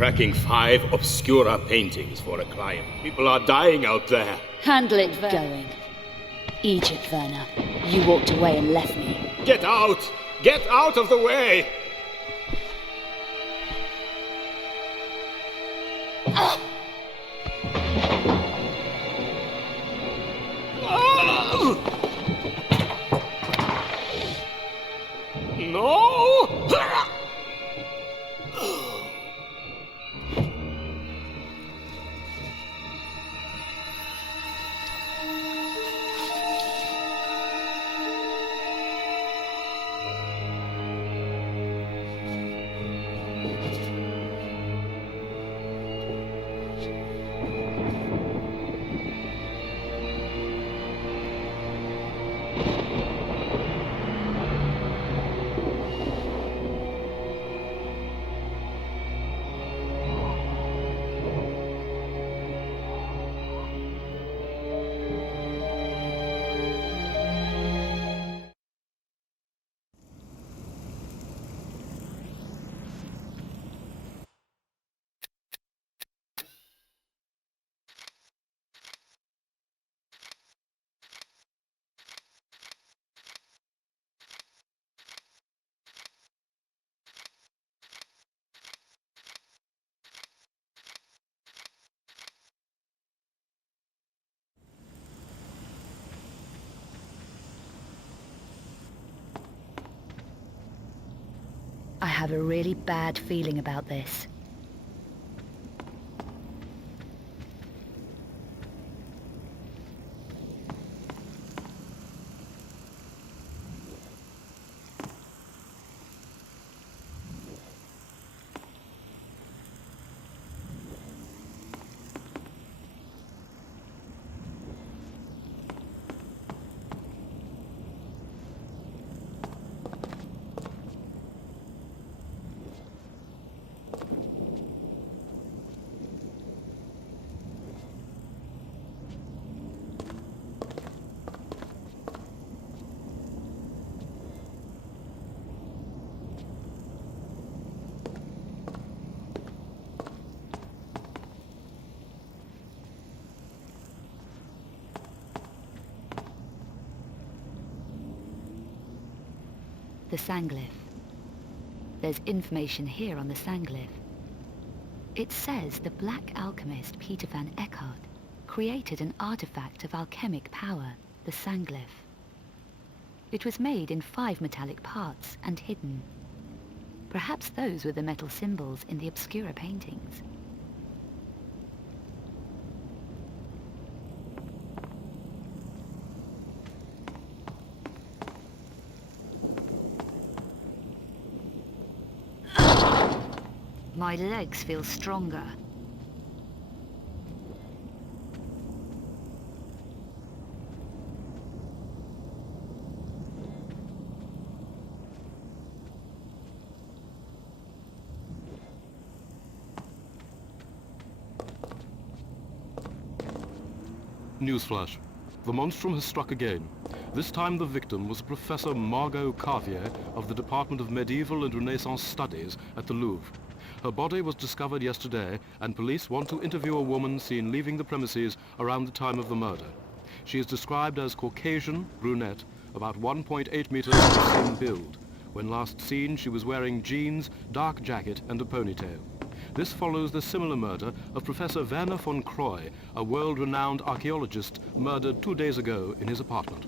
Tracking 5 Obscura Paintings for a client. People are dying out there. Handle it, going. Egypt, Werner. You walked away and left me. Get out! Get out of the way! No! I have a really bad feeling about this. The Sanglyph. There's information here on the Sanglyph. It says the black alchemist Peter van Eckhardt created an artifact of alchemic power, the Sanglyph. It was made in 5 metallic parts and hidden. Perhaps those were the metal symbols in the Obscura paintings. My legs feel stronger. Newsflash. The Monstrum has struck again. This time the victim was Professor Margot Carvier of the Department of Medieval and Renaissance Studies at the Louvre. Her body was discovered yesterday, and police want to interview a woman seen leaving the premises around the time of the murder. She is described as Caucasian, brunette, about 1.8 meters thin build. When last seen, she was wearing jeans, dark jacket, and a ponytail. This follows the similar murder of Professor Werner Von Croy, a world-renowned archaeologist murdered 2 days ago in his apartment.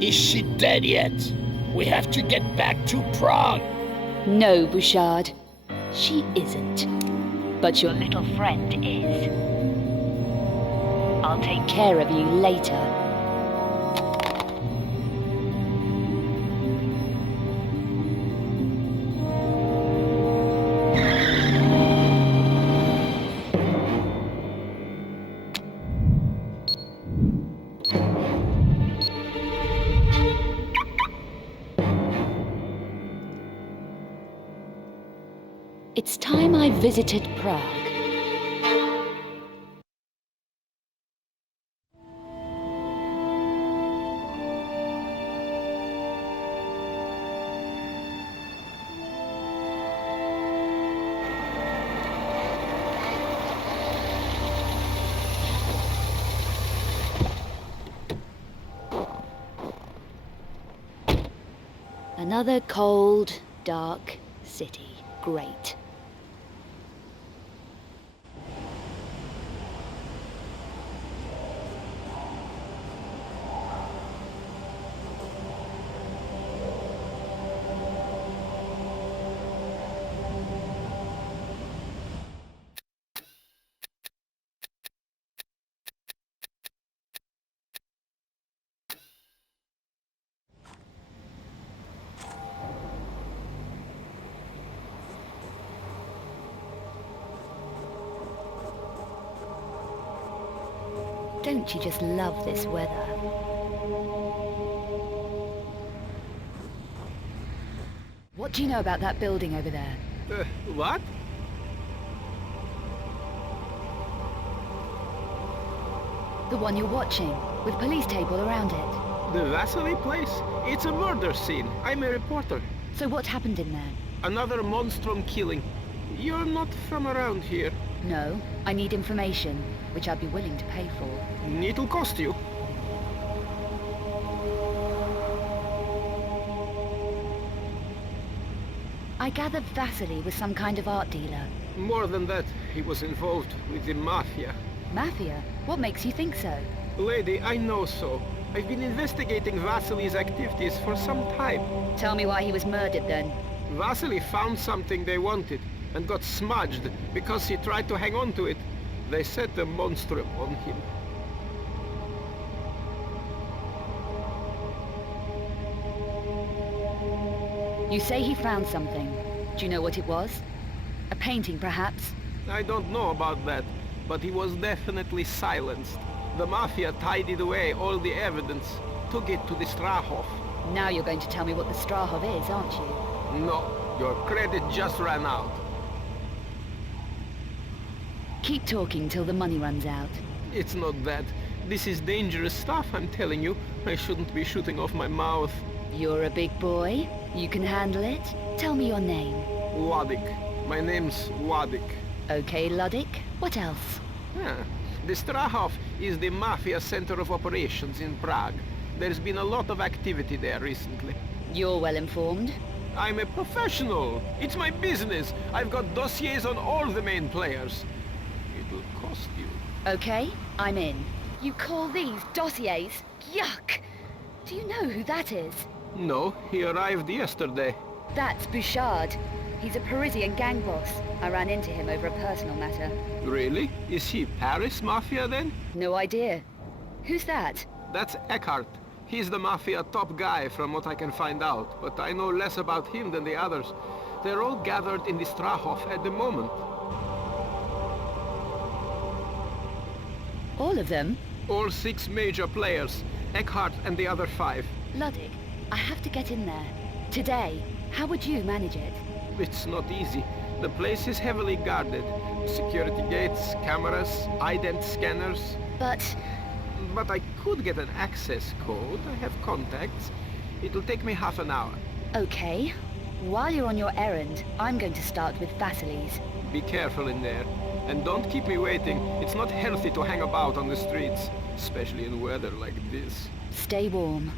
Is she dead yet? We have to get back to Prague. No, Bouchard. She isn't. But your little friend is. I'll take care of you later. It's time I visited Prague. Another cold, dark city. Great. Don't you just love this weather? What do you know about that building over there? What? The one you're watching, with police tape all around it. The Vasily place? It's a murder scene. I'm a reporter. So what happened in there? Another Monstrum killing. You're not from around here. No, I need information, which I'd be willing to pay for. It'll cost you. I gathered Vasily was some kind of art dealer. More than that, he was involved with the Mafia. Mafia? What makes you think so? Lady, I know so. I've been investigating Vasily's activities for some time. Tell me why he was murdered then. Vasily found something they wanted and got smudged because he tried to hang on to it. They set the Monstrum on him. You say he found something. Do you know what it was? A painting, perhaps? I don't know about that, but he was definitely silenced. The Mafia tidied away all the evidence, took it to the Strahov. Now you're going to tell me what the Strahov is, aren't you? No, your credit just ran out. Keep talking till the money runs out. It's not that. This is dangerous stuff, I'm telling you. I shouldn't be shooting off my mouth. You're a big boy. You can handle it. Tell me your name. Władek. My name's Władek. Okay, Luddick. What else? The Strahov is the Mafia center of operations in Prague. There's been a lot of activity there recently. You're well informed. I'm a professional. It's my business. I've got dossiers on all the main players. It'll cost you. Okay, I'm in. You call these dossiers? Yuck! Do you know who that is? No, he arrived yesterday. That's Bouchard. He's a Parisian gang boss. I ran into him over a personal matter. Really? Is he Paris Mafia then? No idea. Who's that? That's Eckhardt. He's the Mafia top guy from what I can find out, but I know less about him than the others. They're all gathered in the Strahov at the moment. All of them? All 6 major players. Eckhardt and the other 5. Luddick, I have to get in there. Today. How would you manage it? It's not easy. The place is heavily guarded. Security gates, cameras, ident scanners. But I could get an access code. I have contacts. It'll take me half an hour. okay. While you're on your errand, I'm going to start with Vasily's. Be careful in there. And don't keep me waiting. It's not healthy to hang about on the streets, especially in weather like this. Stay warm.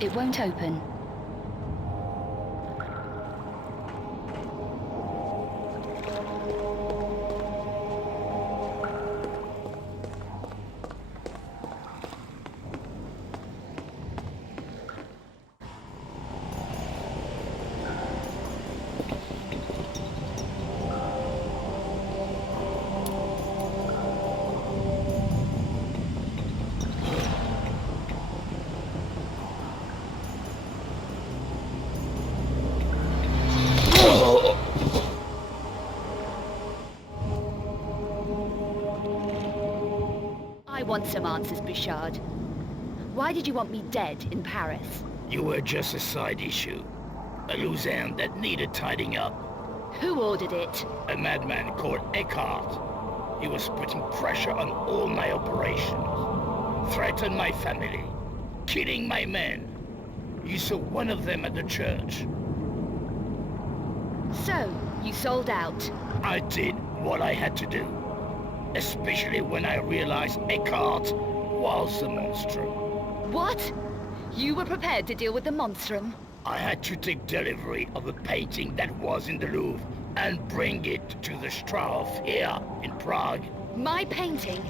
It won't open. I want some answers, Bouchard. Why did you want me dead in Paris? You were just a side issue. A loose end that needed tidying up. Who ordered it? A madman called Eckhardt. He was putting pressure on all my operations. Threatened my family. Killing my men. You saw one of them at the church. So, you sold out. I did what I had to do. Especially when I realized Eckhardt was the Monstrum. What? You were prepared to deal with the Monstrum? I had to take delivery of a painting that was in the Louvre and bring it to the Strauss here in Prague. My painting?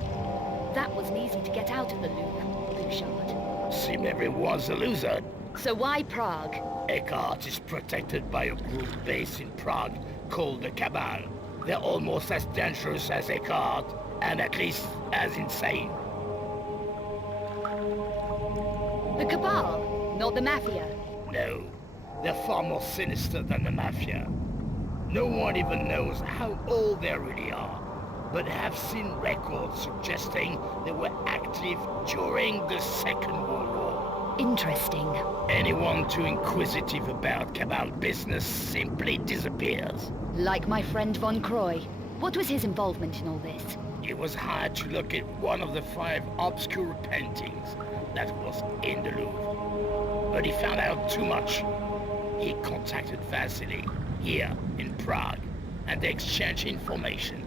That wasn't easy to get out of the Louvre, Bouchard. Seemed everyone's a loser. So why Prague? Eckhardt is protected by a group based in Prague called the Cabal. They're almost as dangerous as Eckhardt, and at least as insane. The Cabal, not the Mafia. No, they're far more sinister than the Mafia. No one even knows how old they really are, but have seen records suggesting they were active during the Second World War. Interesting. Anyone too inquisitive about Cabal business simply disappears. Like my friend Von Croy. What was his involvement in all this? He was hired to look at one of the 5 Obscura Paintings that was in the Louvre. But he found out too much. He contacted Vasily here in Prague, and they exchanged information.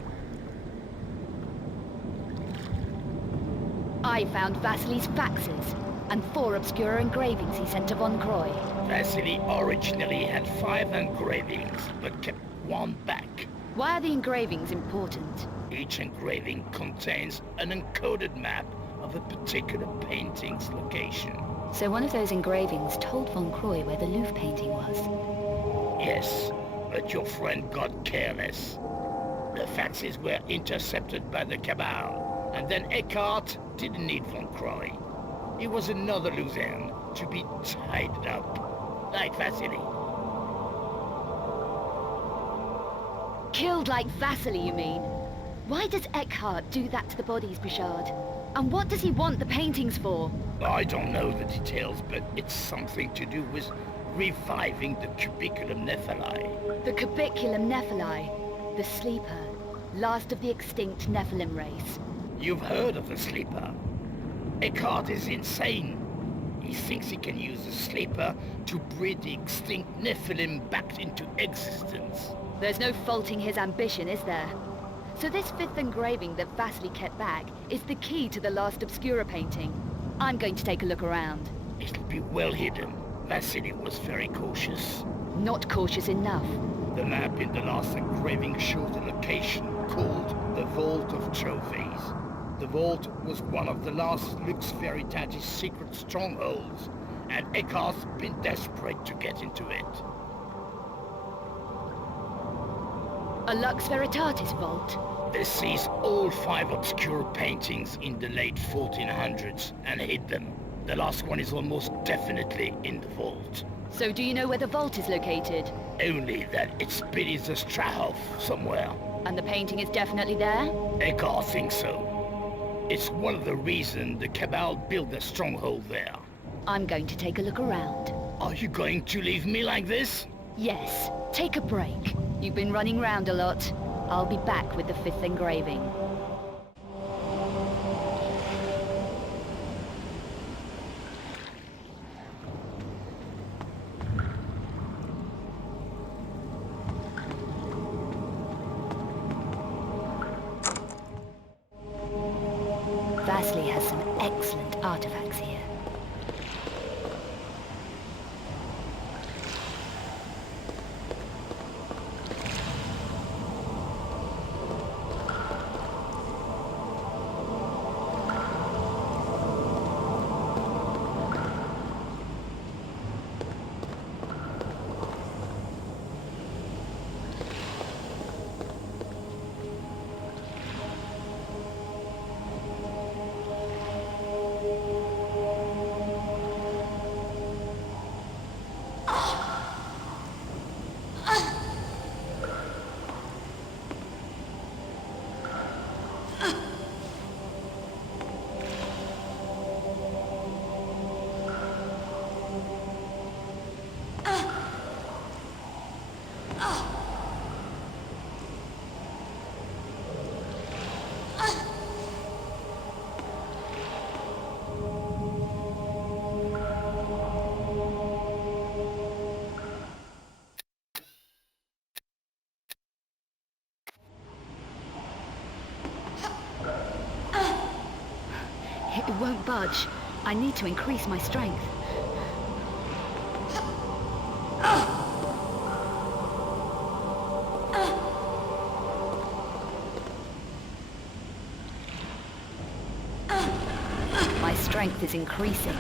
I found Vasily's faxes and 4 Obscura engravings he sent to Von Croy. Vasily originally had 5 engravings, but kept 1 back. Why are the engravings important? Each engraving contains an encoded map of a particular painting's location. So one of those engravings told Von Croy where the Louvre painting was? Yes, but your friend got careless. The faxes were intercepted by the Cabal, and then Eckhardt didn't need Von Croy. He was another loose end to be tied up, like Vasily. Killed like Vasily, you mean? Why does Eckhardt do that to the bodies, Bouchard? And what does he want the paintings for? I don't know the details, but it's something to do with reviving the Cubiculum Nephili. The Cubiculum Nephili, the Sleeper, last of the extinct Nephilim race. You've heard of the Sleeper. Eckhardt is insane. He thinks he can use the Sleeper to breed the extinct Nephilim back into existence. There's no faulting his ambition, is there? So this 5th engraving that Vasily kept back is the key to the last Obscura painting. I'm going to take a look around. It'll be well hidden. Vasily was very cautious. Not cautious enough. The map in the last engraving shows a location called the Vault of Trophies. The vault was one of the last Lux Veritatis secret strongholds, and Eckhardt's been desperate to get into it. A Lux Veritatis vault? They seized all 5 Obscura paintings in the late 1400s and hid them. The last one is almost definitely in the vault. So do you know where the vault is located? Only that it's beneath the Strahov somewhere. And the painting is definitely there? Eckhardt thinks so. It's one of the reasons the Cabal built their stronghold there. I'm going to take a look around. Are you going to leave me like this? Yes. Take a break. You've been running round a lot. I'll be back with the 5th engraving. Vasily has some excellent artifacts here. budge. I need to increase my strength. My strength is increasing.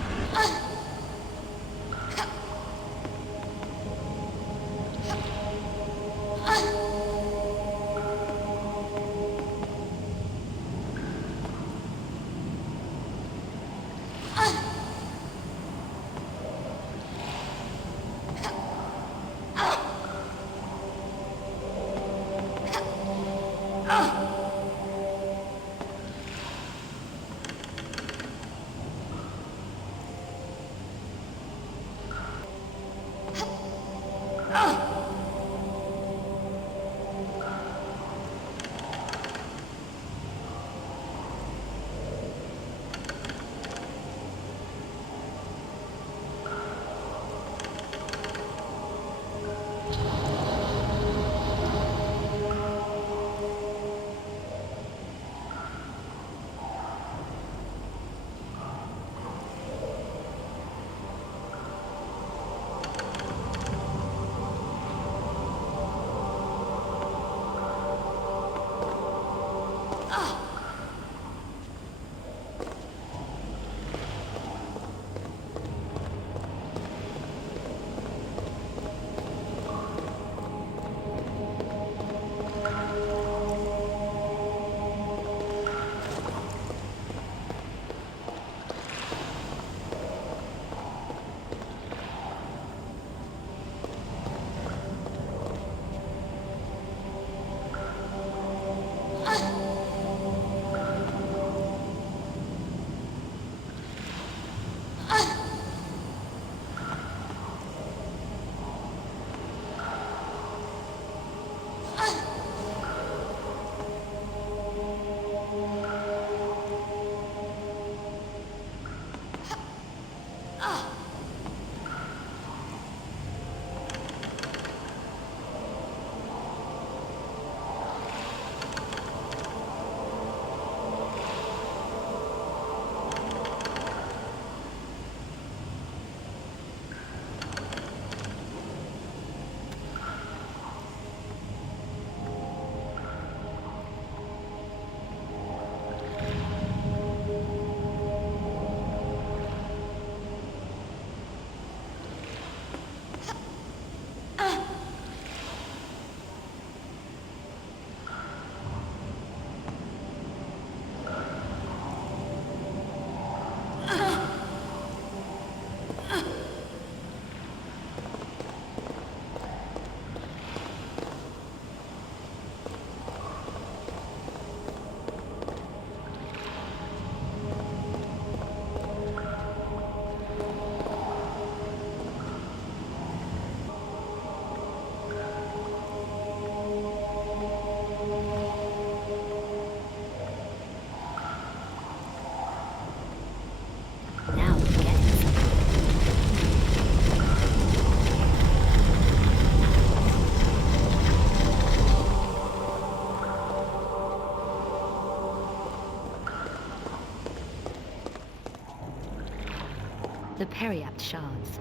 The Periapt shards.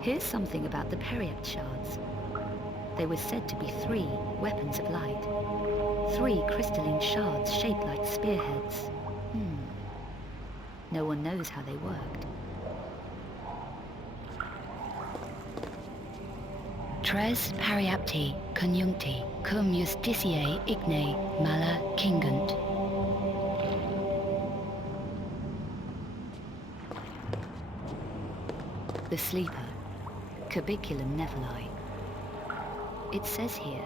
Here's something about the Periapt shards. They were said to be 3 weapons of light. 3 crystalline shards shaped like spearheads. No one knows how they worked. Tres Periapti conjuncti cum justitiae igne mala cingunt. The sleeper, Cubiculum Nephili. It says here,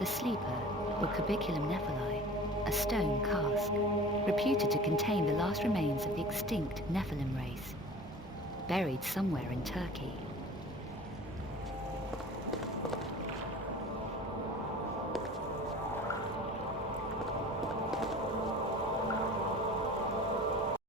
the sleeper, or Cubiculum Nephili, a stone cask, reputed to contain the last remains of the extinct Nephilim race, buried somewhere in Turkey.